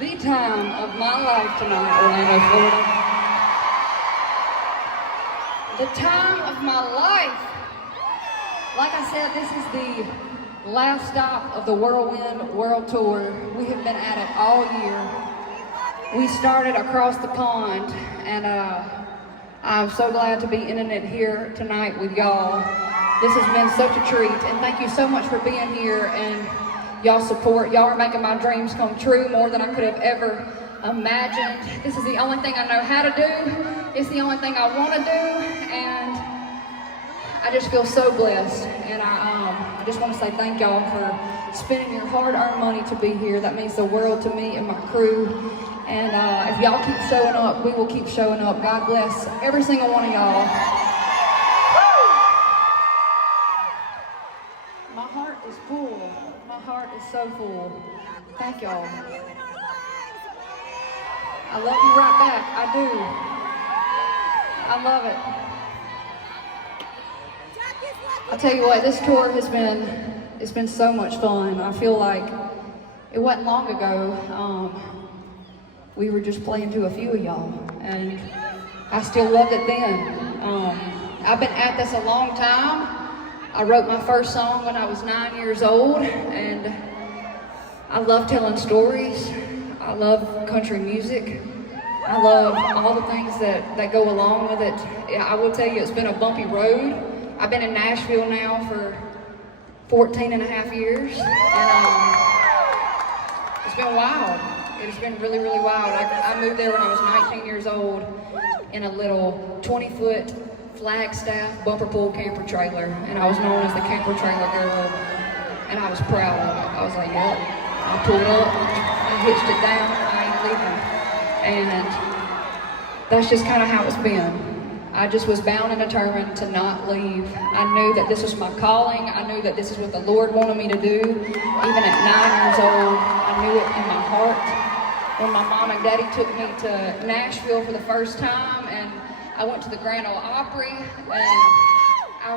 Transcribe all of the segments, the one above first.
the time of my life tonight, Orlando, Florida. The time of my life. Like I said, this is the last stop of the Whirlwind World Tour. We have been at it all year. We started across the pond, and I'm so glad to be ending it here tonight with y'all. This has been such a treat, and thank you so much for being here and y'all support. Y'all are making my dreams come true more than I could have ever imagined. This is the only thing I know how to do. It's the only thing I want to do, and I just feel so blessed. And I just want to say thank y'all for spending your hard-earned money to be here. That means the world to me and my crew. And if y'all keep showing up, we will keep showing up. God bless every single one of y'all. My heart is full. My heart is so full. Thank y'all. I love you right back. I do. I love it. I'll tell you what, this tour has been so much fun. I feel like it wasn't long ago. We were just playing to a few of y'all, and I still loved it then. I've been at this a long time. I wrote my first song when I was 9 years old, and I love telling stories. I love country music. I love all the things that go along with it. I will tell you, it's been a bumpy road. I've been in Nashville now for 14 and a half years, and it's been wild. It's been really, really wild. I moved there when I was 19 years old in a little 20-foot Flagstaff bumper pull camper trailer, and I was known as the camper trailer girl, and I was proud of it. I was like, yep, I pulled up, I hitched it down, I ain't leaving. And that's just kind of how it's been. I just was bound and determined to not leave. I knew that this was my calling. I knew that this is what the Lord wanted me to do. Even at 9 years old, I knew it in my heart. When my mom and daddy took me to Nashville for the first time, and I went to the Grand Ole Opry, and I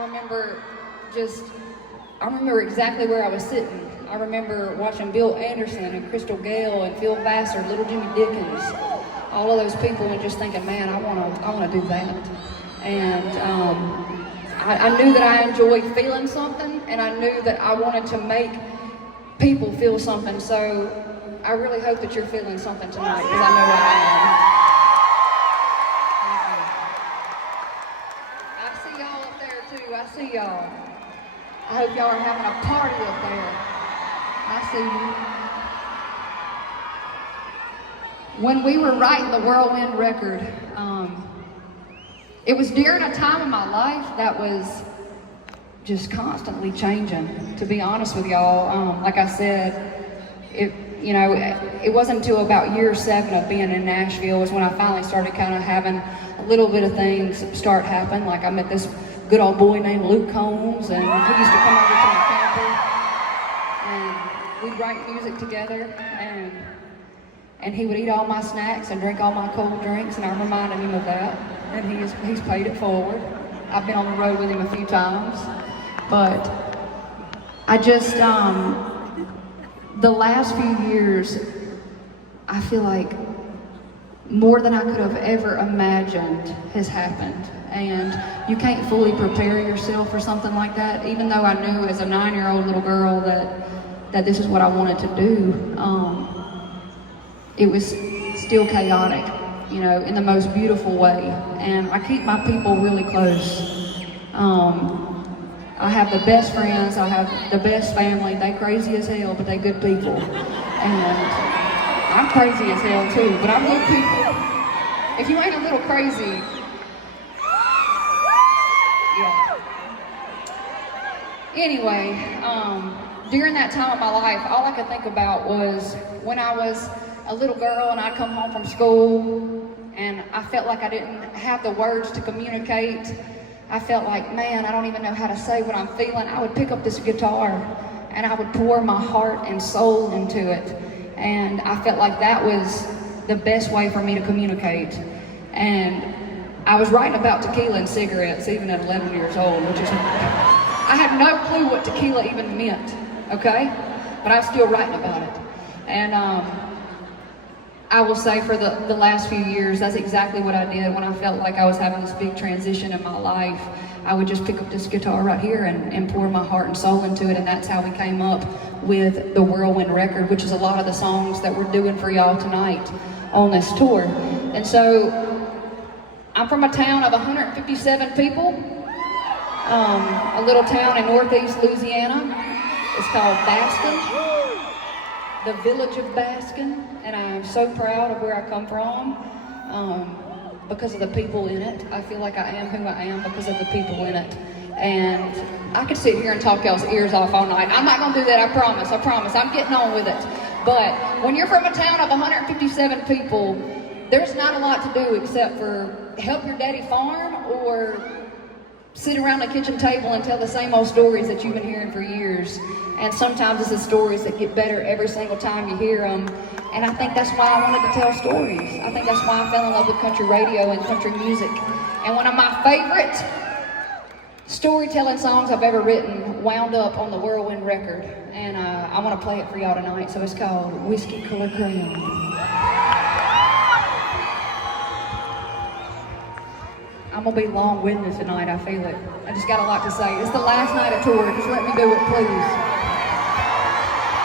remember exactly where I was sitting. I remember watching Bill Anderson and Crystal Gale and Phil Vassar, Little Jimmy Dickens, all of those people, and just thinking, man, I want to do that. And I knew that I enjoyed feeling something, and I knew that I wanted to make people feel something. So I really hope that you're feeling something tonight, because I know I am. I see y'all up there too. I see y'all. I hope y'all are having a party up there. I see you. When we were writing the Whirlwind record, it was during a time in my life that was just constantly changing, to be honest with y'all. Like I said, it wasn't until about year 7 of being in Nashville was when I finally started kind of having a little bit of things start happening. Like I met this good old boy named Luke Combs, and he used to come over to my camper, and we'd write music together, and he would eat all my snacks and drink all my cold drinks, and I reminded him of that, and he's paid it forward. I've been on the road with him a few times, but I just, the last few years, I feel like more than I could have ever imagined has happened. And you can't fully prepare yourself for something like that, even though I knew as a 9-year-old little girl that this is what I wanted to do. It was still chaotic, in the most beautiful way. And I keep my people really close. I have the best friends, I have the best family. They crazy as hell, but they good people. And I'm crazy as hell too, but I'm good people. If you ain't a little crazy, yeah. Anyway, during that time of my life, all I could think about was when I was a little girl and I'd come home from school and I felt like I didn't have the words to communicate. I felt like, man, I don't even know how to say what I'm feeling. I would pick up this guitar and I would pour my heart and soul into it. And I felt like that was the best way for me to communicate. And I was writing about tequila and cigarettes even at 11 years old, which is, I had no clue what tequila even meant, okay? But I was still writing about it. And I will say for the last few years, that's exactly what I did when I felt like I was having this big transition in my life. I would just pick up this guitar right here and pour my heart and soul into it, and that's how we came up with the Whirlwind record, which is a lot of the songs that we're doing for y'all tonight on this tour. And so, I'm from a town of 157 people, a little town in northeast Louisiana. It's called Baskin, the village of Baskin, and I'm so proud of where I come from. Because of the people in it. I feel like I am who I am because of the people in it. And I could sit here and talk y'all's ears off all night. I'm not gonna do that, I promise. I'm getting on with it. But when you're from a town of 157 people, there's not a lot to do except for help your daddy farm or sit around the kitchen table and tell the same old stories that you've been hearing for years. And sometimes it's the stories that get better every single time you hear them. And I think that's why I wanted to tell stories. I think that's why I fell in love with country radio and country music. And one of my favorite storytelling songs I've ever written wound up on the Whirlwind record. And I want to play it for y'all tonight. So it's called Whiskey Colored Crayon. I'm gonna be long-winded tonight, I feel it. I just got a lot to say. It's the last night of tour, just let me do it, please.